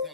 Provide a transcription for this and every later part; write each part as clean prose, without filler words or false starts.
Hello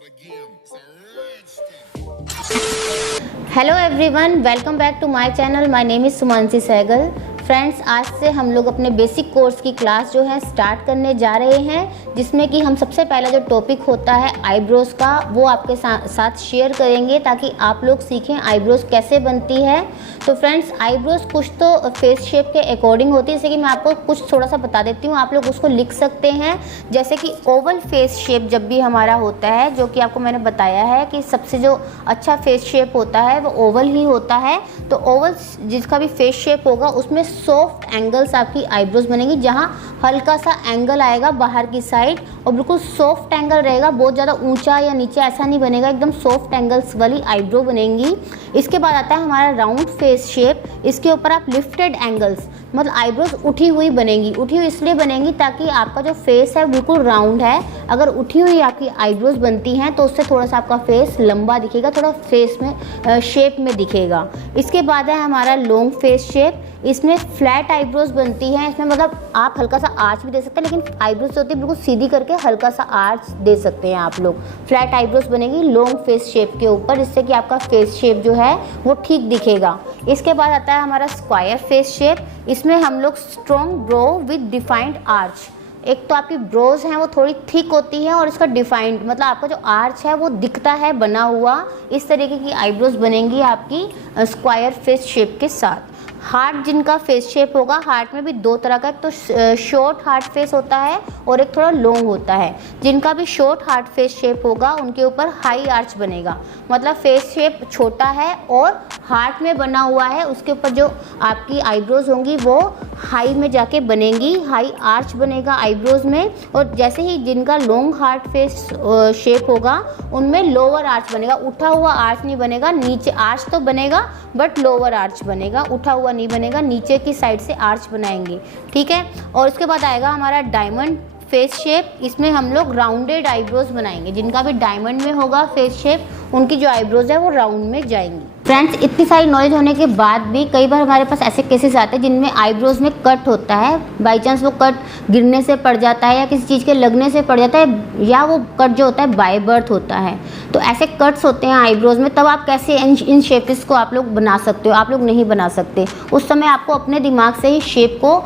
everyone, welcome back to my channel. My name is Sumanshi Sehgal. Friends, आज से हम लोग अपने बेसिक कोर्स की क्लास जो है स्टार्ट करने जा रहे हैं, जिसमें कि हम सबसे पहला जो टॉपिक होता है आईब्रोज़ का वो आपके साथ शेयर करेंगे ताकि आप लोग सीखें आईब्रोज़ कैसे बनती है। तो फ्रेंड्स, आईब्रोज़ कुछ तो फेस शेप के अकॉर्डिंग होती है, जैसे कि मैं आपको कुछ थोड़ा सा बता देती हूँ, आप लोग उसको लिख सकते हैं। जैसे कि ओवल फेस शेप जब भी हमारा होता है, जो कि आपको मैंने बताया है कि सबसे जो अच्छा फेस शेप होता है वो ओवल ही होता है। तो ओवल जिसका भी फेस शेप होगा उसमें सॉफ्ट एंगल्स आपकी आईब्रोज बनेंगी, जहां हल्का सा एंगल आएगा बाहर की साइड और बिल्कुल सॉफ्ट एंगल रहेगा, बहुत ज़्यादा ऊंचा या नीचे ऐसा नहीं बनेगा, एकदम सॉफ्ट एंगल्स वाली आईब्रो बनेंगी। इसके बाद आता है हमारा राउंड फेस शेप। इसके ऊपर आप लिफ्टेड एंगल्स, मतलब आईब्रोज उठी हुई बनेंगी। उठी हुई इसलिए बनेंगी ताकि आपका जो फेस है बिल्कुल राउंड है। अगर उठी हुई आपकी आईब्रोज बनती हैं तो उससे थोड़ा सा आपका फेस लंबा दिखेगा, थोड़ा फेस में शेप में दिखेगा। इसके बाद है हमारा लॉन्ग फेस शेप। इसमें फ्लैट आईब्रोज बनती हैं। इसमें मतलब आप हल्का सा आर्च भी दे सकते हैं, लेकिन आईब्रोज होती है बिल्कुल सीधी करके हल्का सा आर्च दे सकते हैं आप लोग। फ्लैट आईब्रोज बनेगी लॉन्ग फेस शेप के ऊपर, जिससे कि आपका फेस शेप जो है वो ठीक दिखेगा। इसके बाद आता है हमारा स्क्वायर फेस शेप। इसमें हम लोग strong bro with defined arch. एक तो आपकी ब्रोज हैं वो थोड़ी थिक होती है और इसका डिफाइंड मतलब आपका जो आर्च है वो दिखता है बना हुआ। इस तरीके की आईब्रोज बनेंगी आपकी स्क्वायर फेस शेप के साथ। हार्ट जिनका फेस शेप होगा, हार्ट में भी दो तरह का, एक तो शॉर्ट हार्ट फेस होता है और एक थोड़ा लॉन्ग होता है। जिनका भी शॉर्ट हार्ट फेस शेप होगा उनके ऊपर हाई आर्च बनेगा, मतलब फेस शेप छोटा है और हार्ट में बना हुआ है, उसके ऊपर जो आपकी आईब्रोज होंगी वो हाई में जाके बनेंगी, हाई आर्च बनेगा आईब्रोज में। और जैसे ही जिनका लॉन्ग हार्ट फेस शेप होगा उनमें लोअर आर्च बनेगा, उठा हुआ आर्च नहीं बनेगा। नीचे आर्च तो बनेगा बट लोअर आर्च बनेगा, उठा हुआ नहीं बनेगा, नीचे की साइड से आर्च बनाएंगे, ठीक है। और उसके बाद आएगा हमारा डायमंड फेस शेप। इसमें हम लोग राउंडेड आईब्रोज बनाएंगे। जिनका भी डायमंड में होगा फेस शेप उनकी जो आईब्रोज है वो राउंड में जाएंगी। फ्रेंड्स, इतनी सारी नॉलेज होने के बाद भी कई बार हमारे पास ऐसे केसेस आते हैं जिनमें आईब्रोज में कट होता है। बाई चांस वो कट गिरने से पड़ जाता है या किसी चीज़ के लगने से पड़ जाता है, या वो कट जो होता है बाय बर्थ होता है। तो ऐसे कट्स होते हैं आईब्रोज में, तब आप कैसे इन शेप्स को आप लोग बना सकते हो? आप लोग नहीं बना सकते। उस समय आपको अपने दिमाग से ही शेप को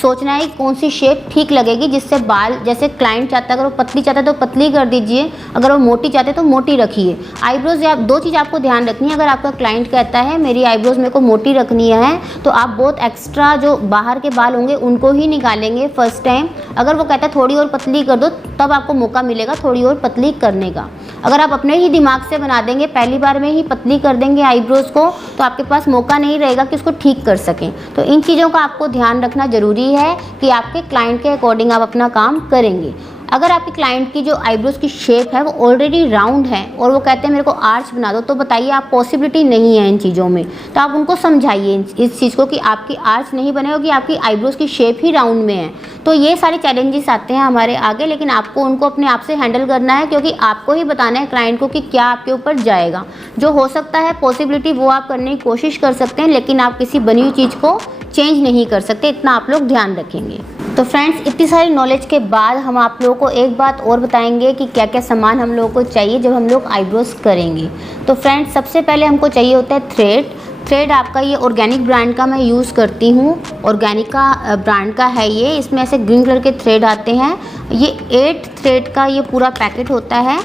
सोचना है कि कौन सी शेप ठीक लगेगी, जिससे बाल, जैसे क्लाइंट चाहता है अगर वो पतली चाहता है तो पतली कर दीजिए, अगर वो मोटी चाहते हैं तो मोटी रखिए। आईब्रोज या दो चीज़ आपको ध्यान रखनी है। अगर आपका क्लाइंट कहता है मेरी आईब्रोज मेरे को मोटी रखनी है, तो आप बहुत एक्स्ट्रा जो बाहर के बाल होंगे उनको ही निकालेंगे फर्स्ट टाइम। अगर वो कहता है थोड़ी और पतली कर दो, तब आपको मौका मिलेगा थोड़ी और पतली करने का। अगर आप अपने ही दिमाग से बना देंगे, पहली बार में ही पतली कर देंगे आईब्रोज को, तो आपके पास मौका नहीं रहेगा कि उसको ठीक कर सकें। तो इन चीज़ों का आपको ध्यान रखना ज़रूरी है कि आपके क्लाइंट के अकॉर्डिंग आप अपना काम करेंगे। अगर आपके क्लाइंट की जो आईब्रोज की शेप है वो ऑलरेडी राउंड है और वो कहते हैं मेरे को आर्च बना दो, तो बताइए आप पॉसिबिलिटी नहीं है इन चीज़ों में, तो आप उनको समझाइए इस चीज़ को कि आपकी आर्च नहीं बनेगा, कि आपकी आईब्रोज की शेप ही राउंड में है। तो ये सारे चैलेंजेस आते हैं हमारे आगे, लेकिन आपको उनको अपने आप से हैंडल करना है, क्योंकि आपको ही बताना है क्लाइंट को कि क्या आपके ऊपर जाएगा। जो हो सकता है पॉसिबिलिटी वो आप करने की कोशिश कर सकते हैं, लेकिन आप किसी बनी हुई चीज़ को चेंज नहीं कर सकते, इतना आप लोग ध्यान रखेंगे। तो फ्रेंड्स, इतनी सारी नॉलेज के बाद हम आप लोगों को एक बात और बताएंगे कि क्या क्या सामान हम लोगों को चाहिए जब हम लोग आईब्रोज करेंगे। तो फ्रेंड्स, सबसे पहले हमको चाहिए होता है थ्रेड। थ्रेड आपका ये ऑर्गेनिक ब्रांड का मैं यूज़ करती हूँ, ऑर्गेनिका ब्रांड का है ये। इसमें ऐसे ग्रीन कलर के थ्रेड आते हैं। ये 8 थ्रेड का ये पूरा पैकेट होता है।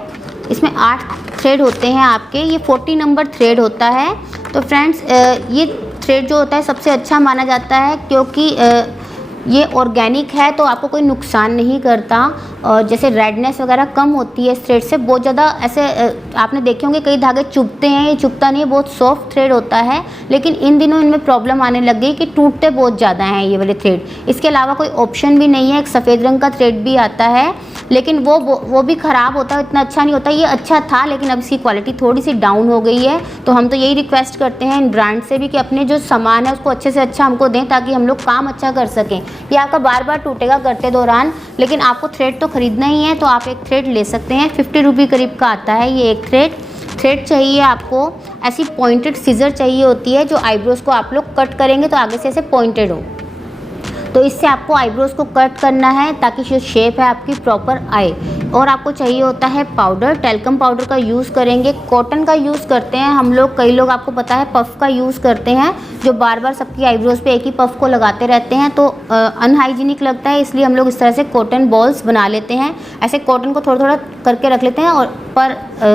इसमें 8 थ्रेड होते हैं आपके, ये 40 नंबर थ्रेड होता है। तो फ्रेंड्स, ये थ्रेड जो होता है सबसे अच्छा माना जाता है, क्योंकि ये ऑर्गेनिक है तो आपको कोई नुकसान नहीं करता। और जैसे रेडनेस वगैरह कम होती है इस थ्रेड से। बहुत ज़्यादा ऐसे आपने देखे होंगे कई धागे चुभते हैं, ये चुभता नहीं है, बहुत सॉफ्ट थ्रेड होता है। लेकिन इन दिनों इनमें प्रॉब्लम आने लग गई कि टूटते बहुत ज़्यादा हैं ये वाले थ्रेड। इसके अलावा कोई ऑप्शन भी नहीं है, एक सफ़ेद रंग का थ्रेड भी आता है, लेकिन वो भी ख़राब होता है, इतना अच्छा नहीं होता। ये अच्छा था लेकिन अब इसकी क्वालिटी थोड़ी सी डाउन हो गई है। तो हम तो यही रिक्वेस्ट करते हैं इन ब्रांड से भी कि अपने जो सामान है उसको अच्छे से अच्छा हमको दें, ताकि हम लोग काम अच्छा कर सकें। ये आपका बार बार टूटेगा करते दौरान, लेकिन आपको थ्रेड तो ख़रीदना ही है, तो आप एक थ्रेड ले सकते हैं। 50 रुपये करीब का आता है ये एक थ्रेड चाहिए आपको। ऐसी पॉइंटेड सीजर चाहिए होती है, जो आईब्रोज को आप लोग कट करेंगे तो आगे से ऐसे पॉइंटेड हो। तो इससे आपको आईब्रोज को कट करना है ताकि जो शेप है आपकी प्रॉपर आए। और आपको चाहिए होता है पाउडर, टैल्कम पाउडर का यूज़ करेंगे। कॉटन का यूज़ करते हैं हम लोग, कई लोग आपको पता है पफ़ का यूज़ करते हैं, जो बार बार सबकी आईब्रोज़ पे एक ही पफ़ को लगाते रहते हैं तो अनहाइजीनिक लगता है, इसलिए हम लोग इस तरह से कॉटन बॉल्स बना लेते हैं। ऐसे कॉटन को थोड़ा थोड़ा करके रख लेते हैं और पर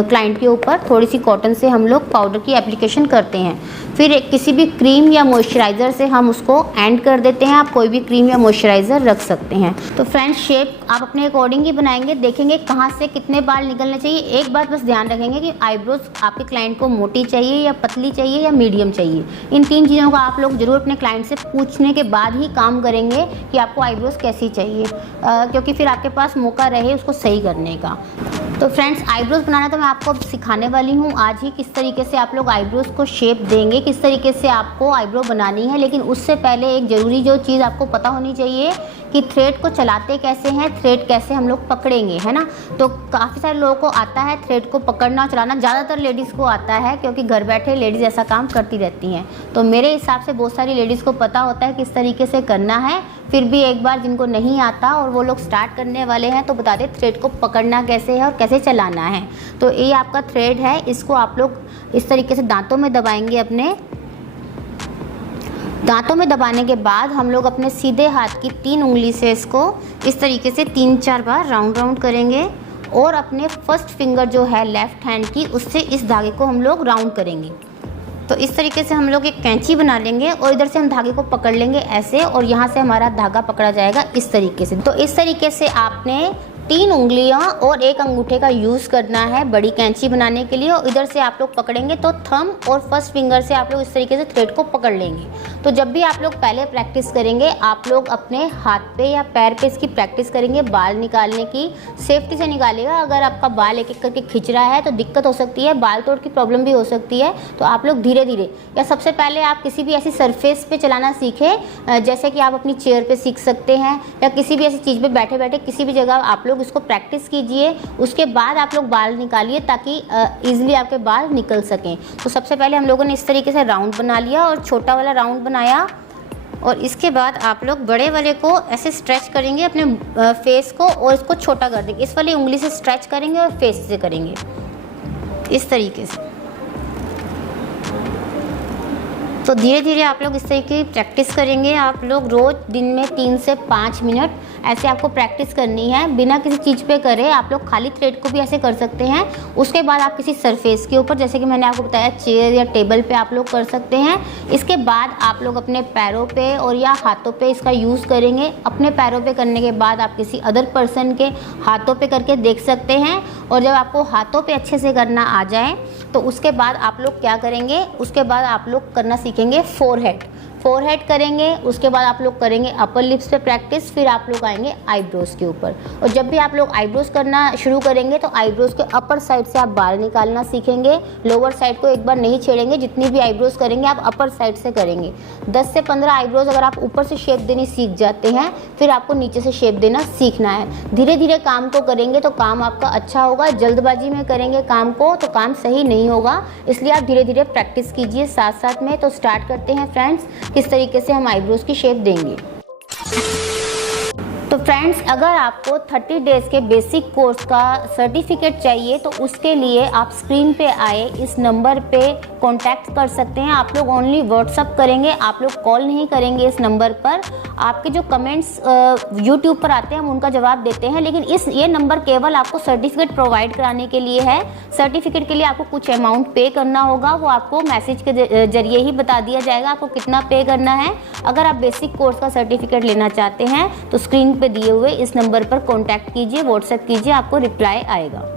क्लाइंट के ऊपर थोड़ी सी कॉटन से हम लोग पाउडर की एप्लीकेशन करते हैं। फिर किसी भी क्रीम या मॉइस्चराइज़र से हम उसको एंड कर देते हैं। आप कोई भी क्रीम या मॉइस्चराइज़र रख सकते हैं। तो फ्रेंड्स, शेप आप अपने अकॉर्डिंग ही बनाएंगे, देखेंगे कहाँ से कितने बाल निकलने चाहिए। एक बात बस ध्यान रखेंगे कि आईब्रोज आपके क्लाइंट को मोटी चाहिए या पतली चाहिए या मीडियम चाहिए। इन 3 चीज़ों का आप लोग ज़रूर अपने क्लाइंट से पूछने के बाद ही काम करेंगे कि आपको आईब्रोज कैसी चाहिए, क्योंकि फिर आपके पास मौका रहे उसको सही करने का। तो फ्रेंड्स, आईब्रोज बनाना तो मैं आपको अब सिखाने वाली हूँ आज ही, किस तरीके से आप लोग आईब्रोज को शेप देंगे, किस तरीके से आपको आईब्रो बनानी है। लेकिन उससे पहले एक ज़रूरी जो चीज़ आपको पता होनी चाहिए कि थ्रेड को चलाते कैसे हैं, थ्रेड कैसे हम लोग पकड़ेंगे, है ना। तो काफ़ी सारे लोगों को आता है थ्रेड को पकड़ना और चलाना, ज़्यादातर लेडीज़ को आता है क्योंकि घर बैठे लेडीज़ ऐसा काम करती रहती हैं। तो मेरे हिसाब से बहुत सारी लेडीज़ को पता होता है किस तरीके से करना है। फिर भी एक बार जिनको नहीं आता और वो लोग स्टार्ट करने वाले हैं तो बता दें थ्रेड को पकड़ना कैसे है और कैसे चलाना है। तो ये आपका थ्रेड है, इसको आप लोग इस तरीके से दांतों में दबाएंगे। अपने दांतों में दबाने के बाद हम लोग अपने सीधे हाथ की 3 उंगली से इसको इस तरीके से 3-4 बार राउंड राउंड करेंगे और अपने फर्स्ट फिंगर जो है लेफ़्ट हैंड की, उससे इस धागे को हम लोग राउंड करेंगे। तो इस तरीके से हम लोग एक कैंची बना लेंगे और इधर से हम धागे को पकड़ लेंगे ऐसे, और यहाँ से हमारा धागा पकड़ा जाएगा इस तरीके से। तो इस तरीके से आपने 3 उंगलियां और 1 अंगूठे का यूज़ करना है बड़ी कैंची बनाने के लिए, और इधर से आप लोग पकड़ेंगे तो थंब और फर्स्ट फिंगर से आप लोग इस तरीके से थ्रेड को पकड़ लेंगे। तो जब भी आप लोग पहले प्रैक्टिस करेंगे, आप लोग अपने हाथ पे या पैर पे इसकी प्रैक्टिस करेंगे बाल निकालने की। सेफ्टी से निकालिएगा, अगर आपका बाल एक एक करके खिंच रहा है तो दिक्कत हो सकती है, बाल तोड़ की प्रॉब्लम भी हो सकती है। तो आप लोग धीरे धीरे, या सबसे पहले आप किसी भी ऐसी सरफेस पे चलाना सीखें, जैसे कि आप अपनी चेयर पे सीख सकते हैं या किसी भी ऐसी चीज़ पे बैठे बैठे किसी भी जगह आप लोग इसको प्रैक्टिस कीजिए। उसके बाद आप लोग बाल निकालिए ताकि ईजिली आपके बाल निकल सकें। तो सबसे पहले हम लोगों ने इस तरीके से राउंड बना लिया और छोटा वाला राउंड बनाया, और इसके बाद आप लोग बड़े वाले को ऐसे स्ट्रेच करेंगे अपने फेस को और इसको छोटा कर देंगे। इस वाली उंगली से स्ट्रेच करेंगे और फेस से करेंगे इस तरीके से। तो धीरे धीरे आप लोग इस तरीके की प्रैक्टिस करेंगे। आप लोग रोज़ दिन में 3 से 5 मिनट ऐसे आपको प्रैक्टिस करनी है, बिना किसी चीज़ पे करे। आप लोग खाली थ्रेड को भी ऐसे कर सकते हैं। उसके बाद आप किसी सरफेस के ऊपर, जैसे कि मैंने आपको बताया चेयर या टेबल पे आप लोग कर सकते हैं। इसके बाद आप लोग अपने पैरों पे और या हाथों पे इसका यूज़ करेंगे। अपने पैरों पे करने के बाद आप किसी अदर पर्सन के हाथों पे करके देख सकते हैं, और जब आपको हाथों पे अच्छे से करना आ जाए तो उसके बाद आप लोग क्या करेंगे, उसके बाद आप लोग करना सीखेंगे फोरहेड करेंगे। उसके बाद आप लोग करेंगे अपर लिप्स पे प्रैक्टिस, फिर आप लोग आएंगे आईब्रोज़ के ऊपर। और जब भी आप लोग आईब्रोज़ करना शुरू करेंगे तो आईब्रोज़ के अपर साइड से आप बाल निकालना सीखेंगे। लोअर साइड को एक बार नहीं छेड़ेंगे। जितनी भी आईब्रोज़ करेंगे आप अपर साइड से करेंगे। 10 से 15 आईब्रोज़ अगर आप ऊपर से शेप देनी सीख जाते हैं, फिर आपको नीचे से शेप देना सीखना है। धीरे धीरे काम को करेंगे तो काम आपका अच्छा होगा। जल्दबाजी में करेंगे काम को तो काम सही नहीं होगा, इसलिए आप धीरे धीरे प्रैक्टिस कीजिए साथ साथ में। तो स्टार्ट करते हैं फ्रेंड्स, किस तरीके से हम आईब्रोज़ की शेप देंगे। तो फ्रेंड्स, अगर आपको 30 डेज़ के बेसिक कोर्स का सर्टिफिकेट चाहिए तो उसके लिए आप स्क्रीन पे आए इस नंबर पे कांटेक्ट कर सकते हैं। आप लोग ओनली व्हाट्सअप करेंगे, आप लोग कॉल नहीं करेंगे इस नंबर पर। आपके जो कमेंट्स यूट्यूब पर आते हैं हम उनका जवाब देते हैं, लेकिन ये नंबर केवल आपको सर्टिफिकेट प्रोवाइड कराने के लिए है। सर्टिफिकेट के लिए आपको कुछ अमाउंट पे करना होगा, वो आपको मैसेज के जरिए ही बता दिया जाएगा आपको कितना पे करना है। अगर आप बेसिक कोर्स का सर्टिफिकेट लेना चाहते हैं तो स्क्रीन पे दिए हुए इस नंबर पर कांटेक्ट कीजिए, व्हाट्सएप कीजिए, आपको रिप्लाई आएगा।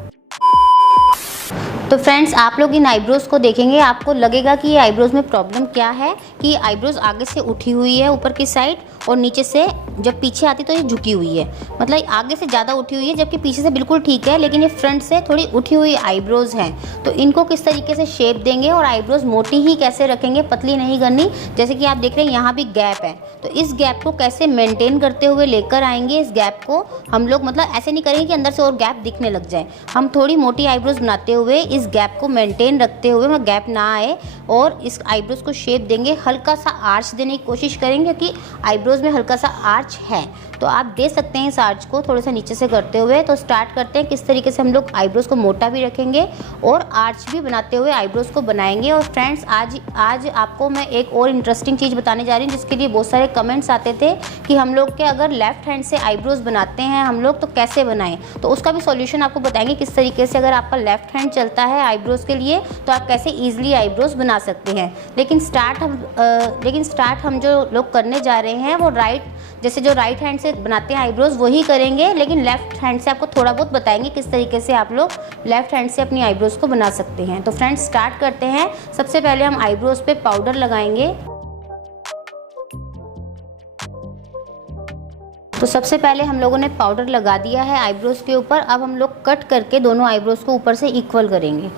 तो फ्रेंड्स, आप लोग इन आईब्रोज़ को देखेंगे, आपको लगेगा कि ये आईब्रोज़ में प्रॉब्लम क्या है कि आईब्रोज़ आगे से उठी हुई है ऊपर की साइड, और नीचे से जब पीछे आती तो ये झुकी हुई है, मतलब आगे से ज़्यादा उठी हुई है, जबकि पीछे से बिल्कुल ठीक है, लेकिन ये फ्रंट से थोड़ी उठी हुई आईब्रोज़ हैं। तो इनको किस तरीके से शेप देंगे और आईब्रोज़ मोटी ही कैसे रखेंगे, पतली नहीं करनी। जैसे कि आप देख रहे हैं यहाँ भी गैप है, तो इस गैप को कैसे मेंटेन करते हुए लेकर आएंगे। इस गैप को हम लोग मतलब ऐसे नहीं करेंगे कि अंदर से और गैप दिखने लग जाए। हम थोड़ी मोटी आईब्रोज़ बनाते हुए इस गैप को मेंटेन रखते हुए, मतलब गैप ना आए, और इस आईब्रोज़ को शेप देंगे। हल्का सा आर्च देने की कोशिश करेंगे कि आईब्रोज़ में हल्का सा आर्च है, तो आप दे सकते हैं इस आर्च को थोड़ा सा नीचे से करते हुए। तो स्टार्ट करते हैं किस तरीके से हम लोग आईब्रोज़ को मोटा भी रखेंगे और आर्च भी बनाते हुए आईब्रोज़ को बनाएंगे। और फ्रेंड्स आज आपको मैं एक और इंटरेस्टिंग चीज़ बताने जा रही हूँ, जिसके लिए बहुत सारे कमेंट्स आते थे कि हम लोग के अगर लेफ़्ट हैंड से आईब्रोज़ बनाते हैं हम लोग तो कैसे बनाएं। तो उसका भी सॉल्यूशन आपको बताएंगे किस तरीके से, अगर आपका लेफ़्ट हैंड चलता है आईब्रोज़ के लिए तो आप कैसे ईजिली आईब्रोज़ बना सकते हैं। लेकिन स्टार्ट हम जो लोग करने जा रहे हैं वो जैसे जो राइट हैंड से बनाते हैं आईब्रोज़ वही करेंगे, लेकिन लेफ़्ट हैंड से आपको थोड़ा बहुत बताएंगे किस तरीके से आप लोग लेफ़्ट हैंड से अपनी आईब्रोज़ को बना सकते हैं। तो फ्रेंड्स स्टार्ट करते हैं। सबसे पहले हम आईब्रोज़ पे पाउडर लगाएंगे। तो सबसे पहले हम लोगों ने पाउडर लगा दिया है आईब्रोज़ के ऊपर। अब हम लोग कट करके दोनों आईब्रोज़ को ऊपर से इक्वल करेंगे।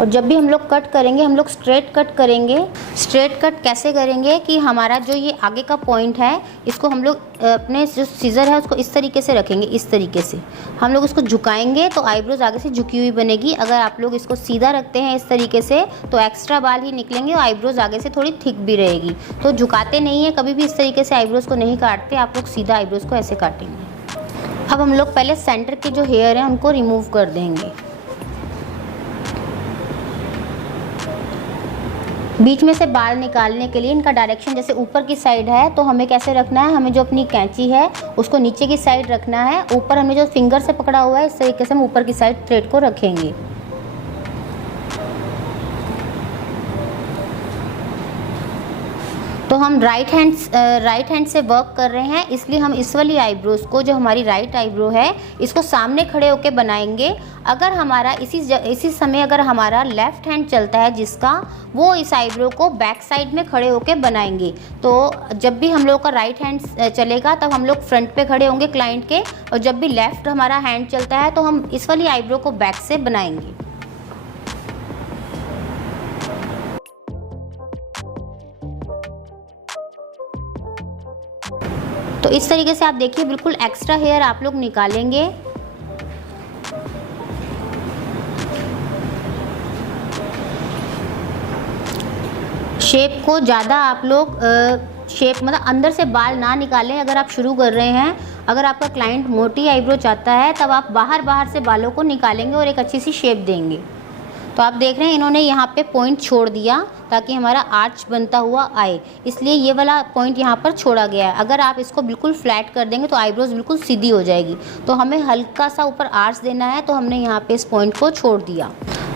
और जब भी हम लोग कट करेंगे हम लोग स्ट्रेट कट करेंगे। स्ट्रेट कट कैसे करेंगे कि हमारा जो ये आगे का पॉइंट है इसको हम लोग अपने जो सीज़र है उसको इस तरीके से रखेंगे। इस तरीके से हम लोग इसको झुकाएंगे तो आईब्रोज़ आगे से झुकी हुई बनेगी। अगर आप लोग इसको सीधा रखते हैं इस तरीके से तो एक्स्ट्रा बाल ही निकलेंगे और आईब्रोज़ आगे से थोड़ी थिक भी रहेगी। तो झुकाते नहीं है कभी भी, इस तरीके से आईब्रोज़ को नहीं काटते, आप लोग सीधा आईब्रोज़ को ऐसे काटेंगे। अब हम लोग पहले सेंटर के जो हेयर हैं उनको रिमूव कर देंगे। बीच में से बाल निकालने के लिए इनका डायरेक्शन जैसे ऊपर की साइड है तो हमें कैसे रखना है, हमें जो अपनी कैंची है उसको नीचे की साइड रखना है। ऊपर हमने जो फिंगर से पकड़ा हुआ है इस तरीके से हम ऊपर की साइड थ्रेड को रखेंगे। तो हम राइट हैंड से वर्क कर रहे हैं, इसलिए हम इस वाली आईब्रोज़ को, जो हमारी राइट आईब्रो है, इसको सामने खड़े होकर बनाएंगे। अगर हमारा इसी समय अगर हमारा लेफ़्ट हैंड चलता है जिसका, वो इस आईब्रो को बैक साइड में खड़े होकर बनाएंगे। तो जब भी हम लोग का राइट हैंड चलेगा तब हम लोग फ्रंट पे खड़े होंगे क्लाइंट के, और जब भी लेफ़्ट हमारा हैंड चलता है तो हम इस वाली आईब्रो को बैक से बनाएंगे। तो इस तरीके से आप देखिए बिल्कुल एक्स्ट्रा हेयर आप लोग निकालेंगे। शेप को ज़्यादा आप लोग शेप मतलब अंदर से बाल ना निकालें अगर आप शुरू कर रहे हैं। अगर आपका क्लाइंट मोटी आईब्रो चाहता है तब आप बाहर से बालों को निकालेंगे और एक अच्छी सी शेप देंगे। तो आप देख रहे हैं इन्होंने यहाँ पे पॉइंट छोड़ दिया ताकि हमारा आर्च बनता हुआ आए, इसलिए ये वाला पॉइंट यहाँ पर छोड़ा गया है। अगर आप इसको बिल्कुल फ्लैट कर देंगे तो आईब्रोज़ बिल्कुल सीधी हो जाएगी। तो हमें हल्का सा ऊपर आर्च देना है, तो हमने यहाँ पे इस पॉइंट को छोड़ दिया।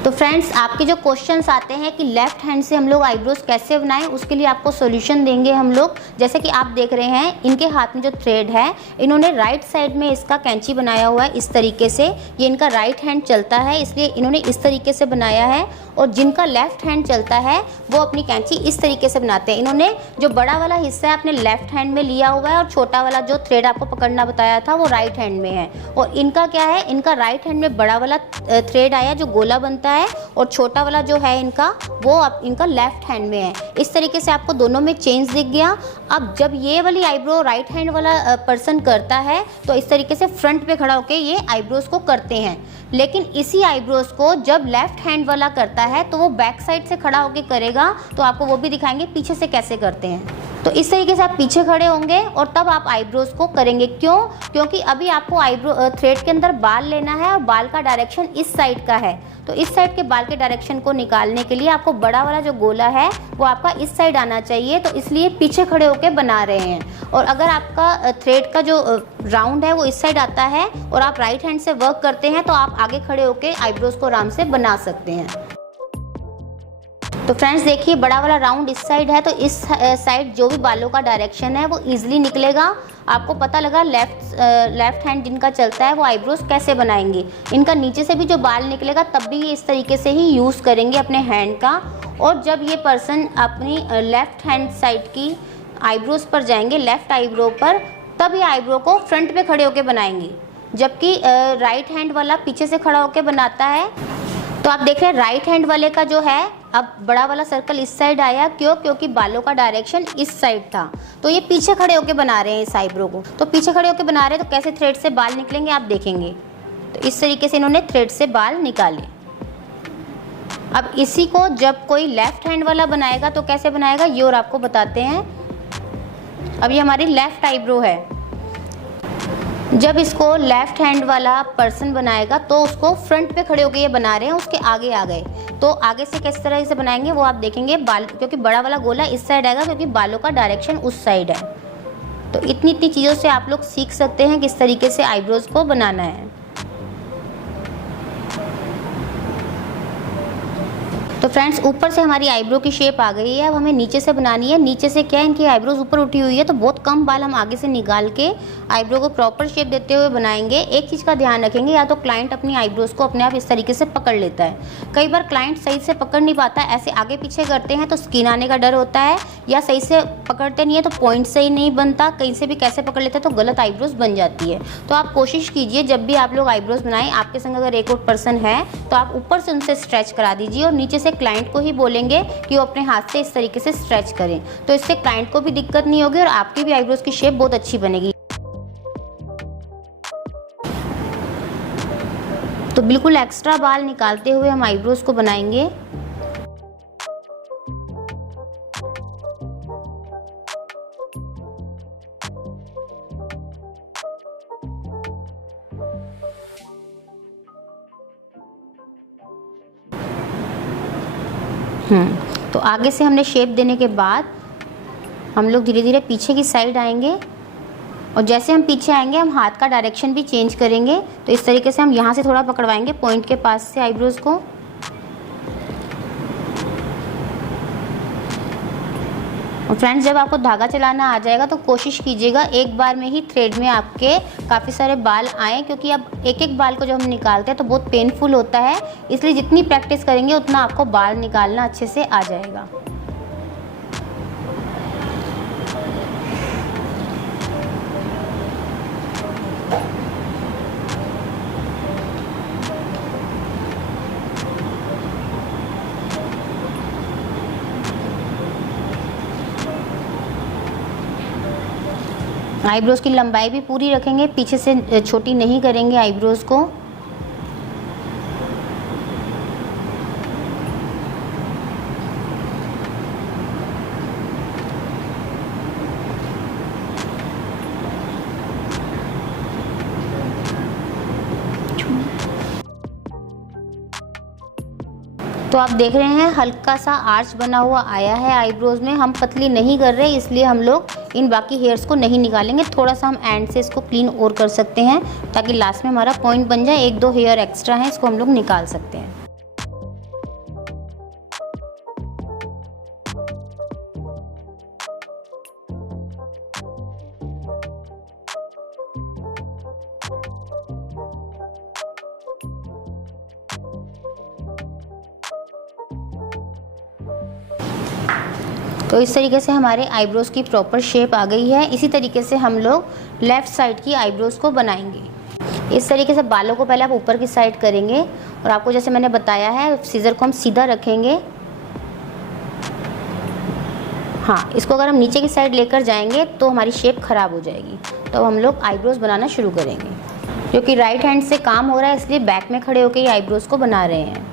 तो फ्रेंड्स आपके जो क्वेश्चंस आते हैं कि लेफ़्ट हैंड से हम लोग आईब्रोज़ कैसे बनाएं, उसके लिए आपको सॉल्यूशन देंगे हम लोग। जैसे कि आप देख रहे हैं इनके हाथ में जो थ्रेड है, इन्होंने राइट साइड में इसका कैंची बनाया हुआ है इस तरीके से। ये इनका राइट हैंड चलता है इसलिए इन्होंने इस तरीके से बनाया है, और जिनका लेफ़्ट हैंड चलता है वो अपनी कैंची इस तरीके से बनाते हैं। इन्होंने जो बड़ा वाला हिस्सा है अपने लेफ़्ट हैंड में लिया हुआ है और छोटा वाला जो थ्रेड आपको पकड़ना बताया था वो राइट हैंड में है। और इनका क्या है, इनका राइट हैंड में बड़ा वाला थ्रेड आया जो गोला बनता है, और छोटा वाला जो है इनका वो इनका लेफ़्ट हैंड में है। इस तरीके से आपको दोनों में चेंज दिख गया। अब जब ये वाली आईब्रो राइट हैंड वाला पर्सन करता है तो इस तरीके से फ्रंट पे खड़ा होकर ये आईब्रोज़ को करते हैं। लेकिन इसी आईब्रोज़ को जब लेफ़्ट हैंड वाला करता है तो वो बैक साइड से खड़ा होकर करेगा। तो आपको वो भी दिखाएंगे पीछे से कैसे करते हैं। तो इस तरीके से आप पीछे खड़े होंगे और तब आप आईब्रोज़ को करेंगे। क्योंकि अभी आपको आईब्रो थ्रेड के अंदर बाल लेना है और बाल का डायरेक्शन इस साइड का है। तो इस साइड के बाल के डायरेक्शन को निकालने के लिए आपको बड़ा वाला जो गोला है वो आपका इस साइड आना चाहिए। तो इसलिए पीछे खड़े होकर बना रहे हैं। और अगर आपका थ्रेड का जो राउंड है वो इस साइड आता है और आप राइट हैंड से वर्क करते हैं तो आप आगे खड़े होकर आईब्रोज़ को आराम से बना सकते हैं। तो फ्रेंड्स देखिए बड़ा वाला राउंड इस साइड है, तो इस साइड जो भी बालों का डायरेक्शन है वो ईजिली निकलेगा। आपको पता लगा लेफ़्ट हैंड जिनका चलता है वो आईब्रोज़ कैसे बनाएंगे। इनका नीचे से भी जो बाल निकलेगा तब भी ये इस तरीके से ही यूज़ करेंगे अपने हैंड का। और जब ये पर्सन अपनी लेफ़्ट हैंड साइड की आईब्रोज़ पर जाएंगे, लेफ़्ट आईब्रो पर, तब ये आईब्रो को फ्रंट पे खड़े होकर बनाएंगे, जबकि राइट हैंड वाला पीछे से खड़ा होकर बनाता है। तो आप देख रहे हैं राइट हैंड वाले का जो है अब बड़ा वाला सर्कल इस साइड आया, क्योंकि बालों का डायरेक्शन इस साइड था। तो ये पीछे खड़े होकर बना रहे हैं इस आईब्रो को। तो पीछे खड़े होकर बना रहे हैं तो कैसे थ्रेड से बाल निकलेंगे आप देखेंगे। तो इस तरीके से इन्होंने थ्रेड से बाल निकाले। अब इसी को जब कोई लेफ्ट हैंड वाला बनाएगा तो कैसे बनाएगा ये और आपको बताते हैं। अब ये हमारी लेफ्ट आईब्रो है। जब इसको लेफ्ट हैंड वाला पर्सन बनाएगा तो उसको फ्रंट पे खड़े होकर ये बना रहे हैं, उसके आगे आ गए तो आगे से किस तरह से बनाएंगे वो आप देखेंगे। बाल, क्योंकि बड़ा वाला गोला इस साइड आएगा क्योंकि बालों का डायरेक्शन उस साइड है। तो इतनी चीज़ों से आप लोग सीख सकते हैं किस तरीके से आईब्रोज को बनाना है। तो फ्रेंड्स ऊपर से हमारी आईब्रो की शेप आ गई है। अब हमें नीचे से बनानी है। नीचे से क्या है, इनकी आईब्रोज ऊपर उठी हुई है तो बहुत कम बाल हम आगे से निकाल के आईब्रो को प्रॉपर शेप देते हुए बनाएंगे। एक चीज़ का ध्यान रखेंगे, या तो क्लाइंट अपनी आईब्रोज को अपने आप इस तरीके से पकड़ लेता है। कई बार क्लाइंट सही से पकड़ नहीं पाता, ऐसे आगे पीछे करते हैं तो स्किन आने का डर होता है, या सही से पकड़ते नहीं है तो पॉइंट सही नहीं बनता, कहीं से भी कैसे पकड़ लेते हैं तो गलत आईब्रोज बन जाती है। तो आप कोशिश कीजिए जब भी आप लोग आईब्रोज बनाएं, आपके संग अगर एक और पर्सन है तो आप ऊपर से उनसे स्ट्रेच करा दीजिए और नीचे से क्लाइंट को ही बोलेंगे कि वो अपने हाथ से इस तरीके से स्ट्रेच करें। तो इससे क्लाइंट को भी दिक्कत नहीं होगी और आपकी भी आईब्रोज की शेप बहुत अच्छी बनेगी। तो बिल्कुल एक्स्ट्रा बाल निकालते हुए हम आईब्रोज को बनाएंगे। तो आगे से हमने शेप देने के बाद हम लोग धीरे धीरे पीछे की साइड आएंगे और जैसे हम पीछे आएंगे हम हाथ का डायरेक्शन भी चेंज करेंगे। तो इस तरीके से हम यहाँ से थोड़ा पकड़वाएंगे पॉइंट के पास से आईब्रोज को। और फ्रेंड्स जब आपको धागा चलाना आ जाएगा तो कोशिश कीजिएगा एक बार में ही थ्रेड में आपके काफ़ी सारे बाल आएँ, क्योंकि अब एक एक बाल को जब हम निकालते हैं तो बहुत पेनफुल होता है। इसलिए जितनी प्रैक्टिस करेंगे उतना आपको बाल निकालना अच्छे से आ जाएगा। आईब्रोज की लंबाई भी पूरी रखेंगे, पीछे से छोटी नहीं करेंगे आईब्रोज को। तो आप देख रहे हैं हल्का सा आर्च बना हुआ आया है आईब्रोज में। हम पतली नहीं कर रहे इसलिए हम लोग इन बाकी हेयर्स को नहीं निकालेंगे। थोड़ा सा हम एंड से इसको क्लीन और कर सकते हैं ताकि लास्ट में हमारा पॉइंट बन जाए। एक दो हेयर एक्स्ट्रा है इसको हम लोग निकाल सकते हैं। तो इस तरीके से हमारे आईब्रोज़ की प्रॉपर शेप आ गई है। इसी तरीके से हम लोग लेफ़्ट साइड की आईब्रोज़ को बनाएंगे। इस तरीके से बालों को पहले आप ऊपर की साइड करेंगे और आपको जैसे मैंने बताया है सीज़र को हम सीधा रखेंगे। हाँ, इसको अगर हम नीचे की साइड लेकर जाएंगे तो हमारी शेप ख़राब हो जाएगी। तो हम लोग आईब्रोज़ बनाना शुरू करेंगे। क्योंकि राइट हैंड से काम हो रहा है इसलिए बैक में खड़े होकर ये आईब्रोज़ को बना रहे हैं।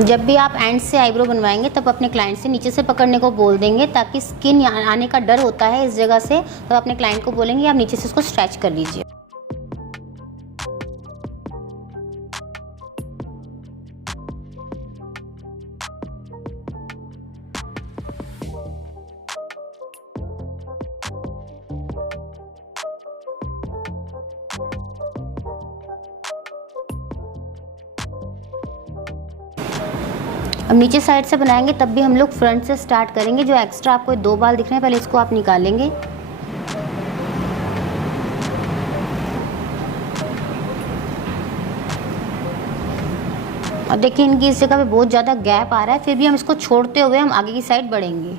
जब भी आप एंड से आईब्रो बनवाएंगे तब अपने क्लाइंट से नीचे से पकड़ने को बोल देंगे, ताकि स्किन आने का डर होता है इस जगह से। तो अपने क्लाइंट को बोलेंगे आप नीचे से इसको स्ट्रेच कर लीजिए। अब नीचे साइड से बनाएंगे तब भी हम लोग फ्रंट से स्टार्ट करेंगे। जो एक्स्ट्रा आपको 2 बाल दिख रहे हैं पहले इसको आप निकालेंगे। और देखिए इनकी इस जगह पे बहुत ज़्यादा गैप आ रहा है, फिर भी हम इसको छोड़ते हुए हम आगे की साइड बढ़ेंगे।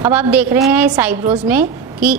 अब आप देख रहे हैं इस आईब्रोज में कि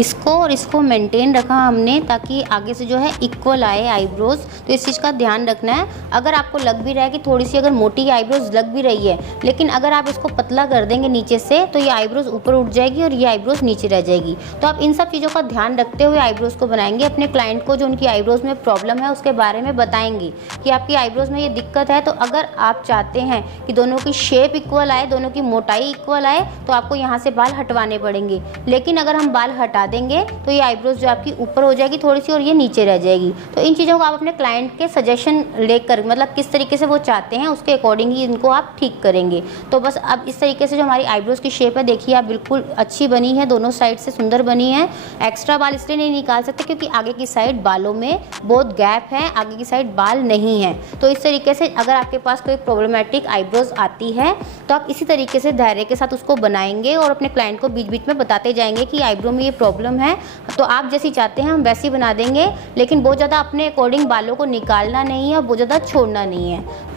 इसको और इसको मेंटेन रखा हमने ताकि आगे से जो है इक्वल आए आईब्रोज। तो इस चीज़ का ध्यान रखना है। अगर आपको लग भी रहा है कि थोड़ी सी अगर मोटी आईब्रोज लग भी रही है, लेकिन अगर आप इसको पतला कर देंगे नीचे से तो ये आईब्रोज ऊपर उठ जाएगी और ये आईब्रोज नीचे रह जाएगी। तो आप इन सब चीज़ों का ध्यान रखते हुए आईब्रोज को बनाएंगे। अपने क्लाइंट को जो उनकी आईब्रोज में प्रॉब्लम है उसके बारे में बताएंगे कि आपकी आईब्रोज में ये दिक्कत है। तो अगर आप चाहते हैं कि दोनों की शेप इक्वल आए, दोनों की मोटाई इक्वल आए, तो आपको यहाँ से बाल हटवाने पड़ेंगे। लेकिन अगर हम बाल हटा देंगे तो ये आईब्रोज जो आपकी ऊपर हो जाएगी थोड़ी सी और ये नीचे रह जाएगी। तो इन चीज़ों को आप अपने क्लाइंट के सजेशन लेकर, मतलब किस तरीके से वो चाहते हैं उसके अकॉर्डिंग ही इनको आप ठीक करेंगे। तो बस अब इस तरीके से जो हमारी आईब्रोज की शेप है देखिए आप बिल्कुल अच्छी बनी है, दोनों साइड से सुंदर बनी है। एक्स्ट्रा बाल इसलिए नहीं निकाल सकते क्योंकि आगे की साइड बालों में बहुत गैप है, आगे की साइड बाल नहीं है। तो इस तरीके से अगर आपके पास कोई प्रॉब्लमेटिक आईब्रोज आती है तो आप इसी तरीके से धैर्य के साथ उसको बनाएंगे और अपने क्लाइंट को बीच बीच में बताते जाएंगे कि आईब्रो में ये प्रॉब्लम है। तो आप जैसी चाहते हैं हम वैसी बना देंगे, लेकिन बहुत ज़्यादा अपने अकॉर्डिंग बालों को निकालना नहीं है और बहुत ज़्यादा छोड़ना नहीं है।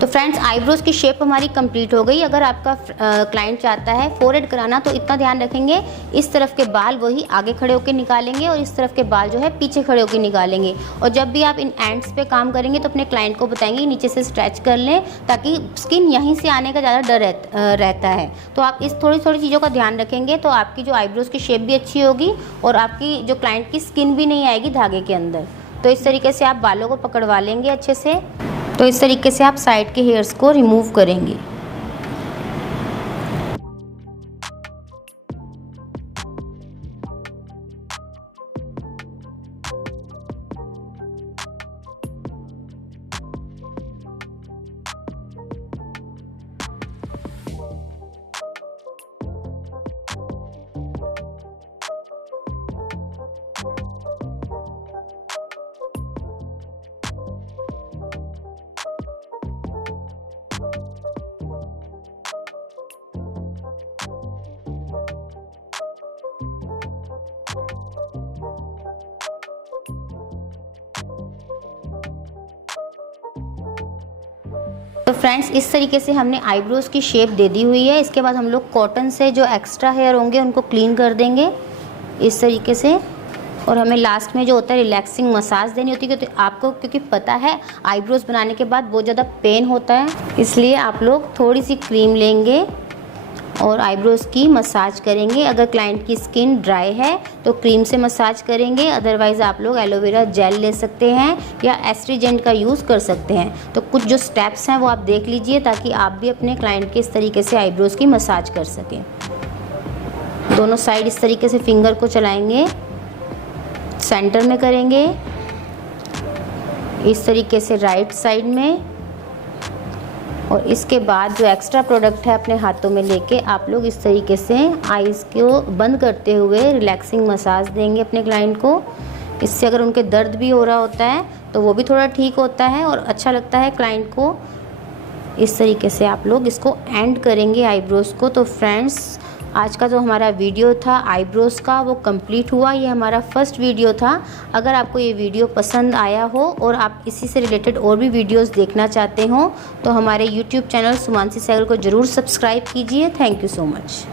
तो फ्रेंड्स आईब्रोज की शेप हमारी कंप्लीट हो गई। अगर आपका क्लाइंट चाहता है फोरहेड कराना तो इतना ध्यान रखेंगे, इस तरफ के बाल वही आगे खड़े होकर निकालेंगे और इस तरफ के बाल जो है पीछे खड़े होकर निकालेंगे। और जब भी आप इन एंड्स पे काम करेंगे तो अपने क्लाइंट को बताएंगे नीचे से स्ट्रेच कर लें ताकि स्किन यहीं से आने का ज़्यादा डर रहता है। तो आप इस थोड़ी थोड़ी चीज़ों का ध्यान रखेंगे तो आपकी जो आईब्रोज की शेप भी अच्छी होगी और आपकी जो क्लाइंट की स्किन भी नहीं आएगी धागे के अंदर। तो इस तरीके से आप बालों को पकड़वा लेंगे अच्छे से। तो इस तरीके से आप साइड के हेयर्स को रिमूव करेंगे। तो फ्रेंड्स इस तरीके से हमने आईब्रोज की शेप दे दी हुई है। इसके बाद हम लोग कॉटन से जो एक्स्ट्रा हेयर होंगे उनको क्लीन कर देंगे इस तरीके से। और हमें लास्ट में जो होता है रिलैक्सिंग मसाज देनी होती है क्योंकि आपको पता है आईब्रोज बनाने के बाद बहुत ज़्यादा पेन होता है, इसलिए आप लोग थोड़ी सी क्रीम लेंगे और आईब्रोज की मसाज करेंगे। अगर क्लाइंट की स्किन ड्राई है तो क्रीम से मसाज करेंगे, अदरवाइज़ आप लोग एलोवेरा जेल ले सकते हैं या एस्ट्रीजेंट का यूज़ कर सकते हैं। तो कुछ जो स्टेप्स हैं वो आप देख लीजिए ताकि आप भी अपने क्लाइंट के इस तरीके से आईब्रोज की मसाज कर सकें। दोनों साइड इस तरीके से फिंगर को चलाएंगे, सेंटर में करेंगे, इस तरीके से राइट साइड में, और इसके बाद जो एक्स्ट्रा प्रोडक्ट है अपने हाथों में लेके आप लोग इस तरीके से आईज़ को बंद करते हुए रिलैक्सिंग मसाज देंगे अपने क्लाइंट को। इससे अगर उनके दर्द भी हो रहा होता है तो वो भी थोड़ा ठीक होता है और अच्छा लगता है क्लाइंट को। इस तरीके से आप लोग इसको एंड करेंगे आईब्रोज़ को। तो फ्रेंड्स आज का जो हमारा वीडियो था आईब्रोज़ का वो कंप्लीट हुआ। ये हमारा फर्स्ट वीडियो था। अगर आपको ये वीडियो पसंद आया हो और आप इसी से रिलेटेड और भी वीडियोस देखना चाहते हो तो हमारे यूट्यूब चैनल सुमानसी सहगल को ज़रूर सब्सक्राइब कीजिए। Thank you so much.